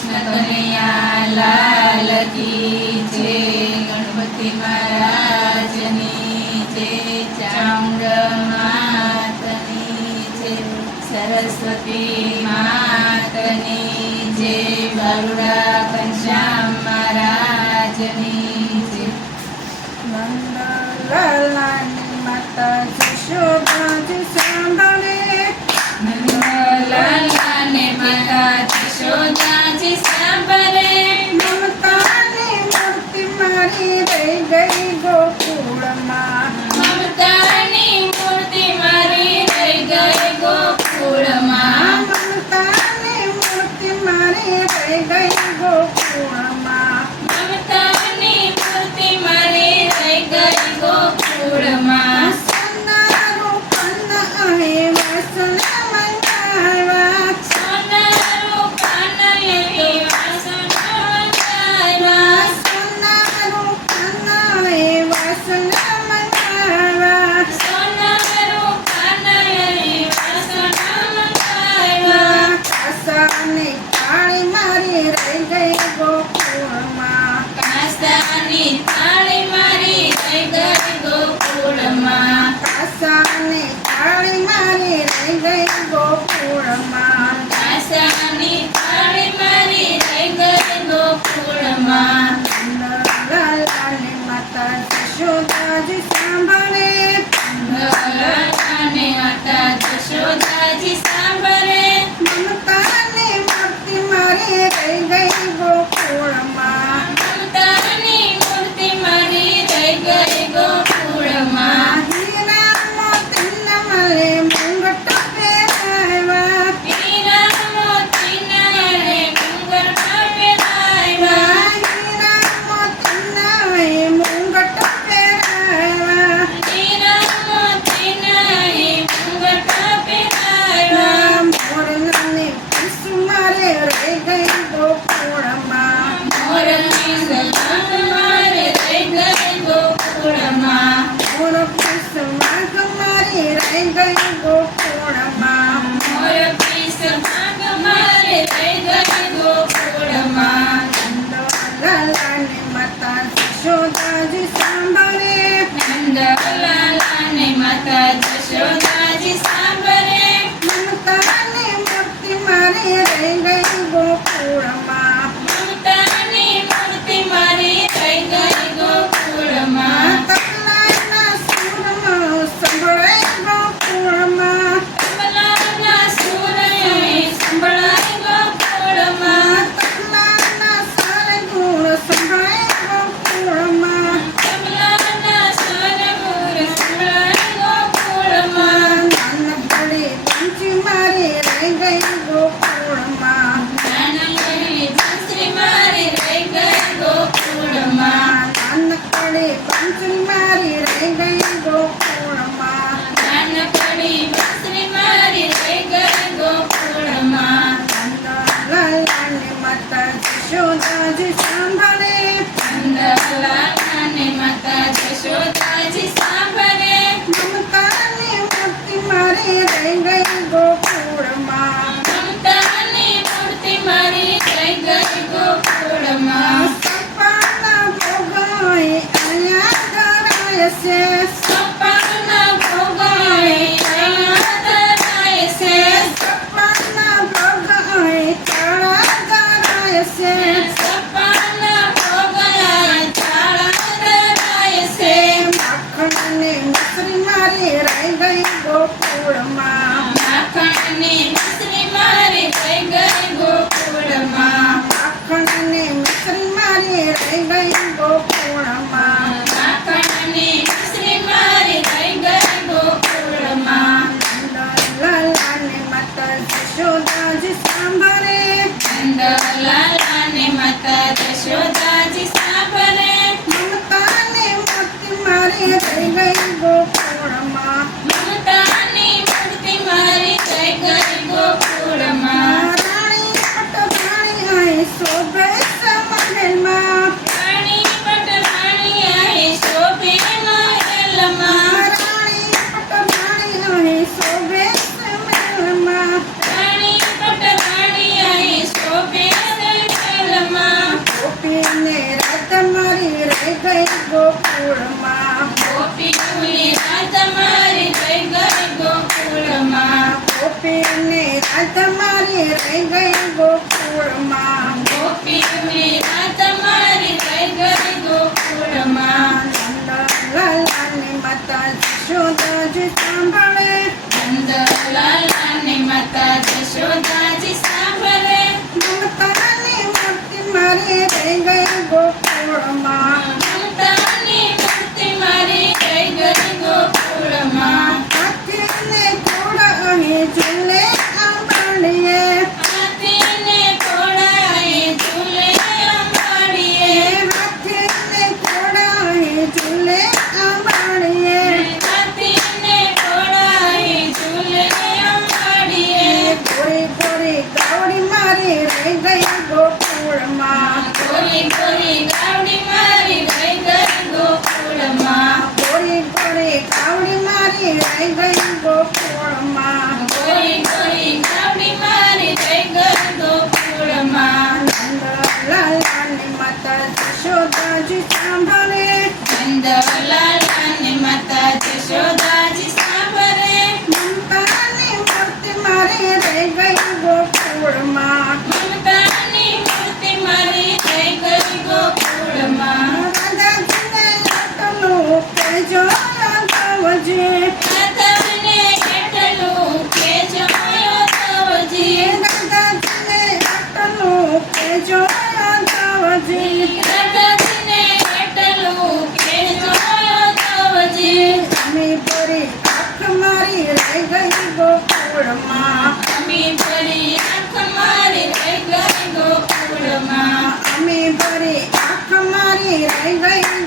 કૃષ્ણ કનૈયા લાલ કી જય. ગણપતિ મહારાજની જય. ચામુંડ માતની જય. સરસ્વતી માતની જય. બાલુડા ઘનશ્યામ મહારાજની જય. નંદલાલાની માતા જશોદાજી સાંભળે. નંદલાલાને માતા જશોદાજી સાંભળે. મમતાની મૂર્તિ મારી રહી ગઈ ગોકુળમાં. મમતાની મૂર્તિ મારી રહી ગઈ ગોકુળમાં. મમતાની મૂર્તિ મારી રહી ગઈ ગોકુળમાં. મમતાની મૂર્તિ મારી રહી ગઈ ગોકુળમાં. સોનારું કન્ન અહીં વાસણે મંગાવ્યા. સોનારું કાન એવી વાસણે મંગાવ્યા. સોનારું કન્ન અહીં વાસણે મંગાવ્યા. સોનારું કાન એવી વાસણે મંગાવ્યા. કાસાની કાળી મારી રહી ગઈ ગોકુળમાં. કાસ્તાની થાળી મારી રહી ગઈ ગોકુળમાં. કાસાની કાળી મારી રહી ગઈ ગોકુળમાં. કાસ્તાની થાળી મારી રહી ગઈ ગોકુળમાં. નંદલાલાની માતા જશોદાજી સાંભળે. નંદલાલાની માતા જશોદાજી સાંભળે. મમતાની મૂર્તિ મારી રહી ગઈ ગોકુળમાં. મમતાની મૂર્તિ મારી રહી ગઈ ગોકુળમાં. હીરા મોતીના મળે મુંગટ પહેરાવ્યા. હીરા મોતીના રે ઘૂંઘટ પહેરાવ્યા. હીરા મોતીના મુંગટ પહેરાવ્યા. હીરા મોતીના રે ઘૂંઘટ પહેરાવ્યા. મોરલાની પીસ મારે રહી ગઈ ગોકુળમાં. મોરની સલંગ મારે રહી ગઈ ગોકુળમાં. મોર પીસ માગ મારી રહી ગઈ ગોકુળમાં. મોર પીસ ભાગ મારે રહી ગઈ ગોકુળમાં. નંદલાલાની માતા જશોદાજી સાંભળે. નંદલાલાની માતા જશોદાજી સાંભળે. મમતાની મૂર્તિ મારી રહી ગઈ ગોકુળમાં. મમતાની મૂર્તિ મારી રહી ગઈ ગોકુળમાં. તબલાના સૂરમાં સંભળાય ગોકુળમાં. તબલાના સૂરએ સંભળાય ગોકુળમાં. તબલાના સારે ગુણ સંભળાય ગોકુળમાં. તબલાના સ્વરમૂર સંભળાય ગોકુળમાં. નાનકડી પંચી મારી રહી ગઈ ગોકુળમાં. નાનકડી બંસરી મારી રહી ગઈ ગોકુળમાં. નાનકડી પંચી મારી રહી ગઈ ગોકુળમાં. નાનકડી બંસરી મારી રહી ગઈ ગોકુળમાં. નંદલાલાની માતા જશોદાજી સાંભળે. નંદલાલાની માતા જશોદાજી સાંભળે. મમતાની મૂર્તિ મારી રહી ગઈ ગોકુળમાં. મમતાની મૂર્તિ મારી રહી ગઈ ગોકુળમાં. સપાના ભોગોય અહીંયા ધરાય છે. સપાના ભોગોએ અહીંયા ધરાય છે. સપાના ભોગોય ચાળા ધરાય છે. સપાના ભોગોએ ચાળા ધરાય છે. માખણની મિશ્રી મારી રહી ગઈ ગોકુળમાં. માખણની મિશ્રી મારી રહી ગઈ ગોકુળમાં. માખણની મિશ્રી મારી રહી ગઈ ગોકુળમાં. માખણની મિશ્રી મારી રહી ગઈ ગોકુળમાં. નંદલાલાની માતા જશોદાજી સાંભળે. નંદલાલાની માતા જશોદાજી સાંભળે. મમતાની મૂર્તિ મારી રહી ગઈ ગોકુળમાં. મમતાની મૂર્તિ મારી રહી ગઈ ગોકુળમાં. રાણી પટરાણી અહીં શોભે છે મહેલમાં. રાણી પટરાણી અહીં શોભે મહેલમાં. રાણી પટરાણી અહીં શોભે છે મહેલમાં. રાણી પટરાણી અહીં શોભે ગોકુળમાં. ગોપીઓની રાત મારી થઈ ગઈ ગોકુળમાં. ગોપીની રાત મારી રહી ગઈ ગોકુળમાં. ગોપીઓની રાત મારી થઈ ગઈ ગોકુળમાં. નંદલાલાની માતા જશોદાજી સાંભળે. નંદલાલાની માતા જશોદાજી સાંભળે. મમતાની મૂર્તિ મારી રહી ગઈ ગોકુળમાં. મમતાની મૂર્તિ મારી થઈ ગઈ ગોકુળમાં. હાથીને ઘોડા અહીં ઝૂલે આંબાડીએ. હાથીને ઘોડાએ ઝૂલે અંબાડીએ. હાથીને ઘોડા અહીં ઝૂલે આંબાડીએ. હાથીને ઘોડાએ ઝૂલે અંબાડીએ. ગોરી ગોરી ગાવડી મારી રહી ગઈ ગોકુળમાં. ગોરી ગોરી ગાવડી મારી રહી ગઈ ગોકુળમાં. ગોરી ગોરી ગાવડી મારી રહી ગઈ ગોકુળમાં. ગોરી ગોરી ગાવડી મારી રહી ગઈ ગોકુળમાં. નંદલાલાની માતા જશોદાજી સાંભળે. નંદલાલાની માતા જશોદાજી સાંભળે. મમતાની મૂર્તિ મારી રહી ગઈ ગોકુળમાં. મમતાની મૂર્તિ મારી થઈ ગઈ ગોકુળમાં. રાધાજીને આટલું કહેજો યાદવજી. રાધાને એટલું કહેજો યાદવજી. રાધાજીને આટલું કહેજો યાદવજી. રાધાજીને એટલું કહેજો યાદવજી. અમી ભરી આંખ મારી રહી ગઈ ગોકુળમાં. અમી ભરી આંખ મારી રહી ગઈ ગોકુળમાં. અમી ભરી આંખ મારી રહી ગઈ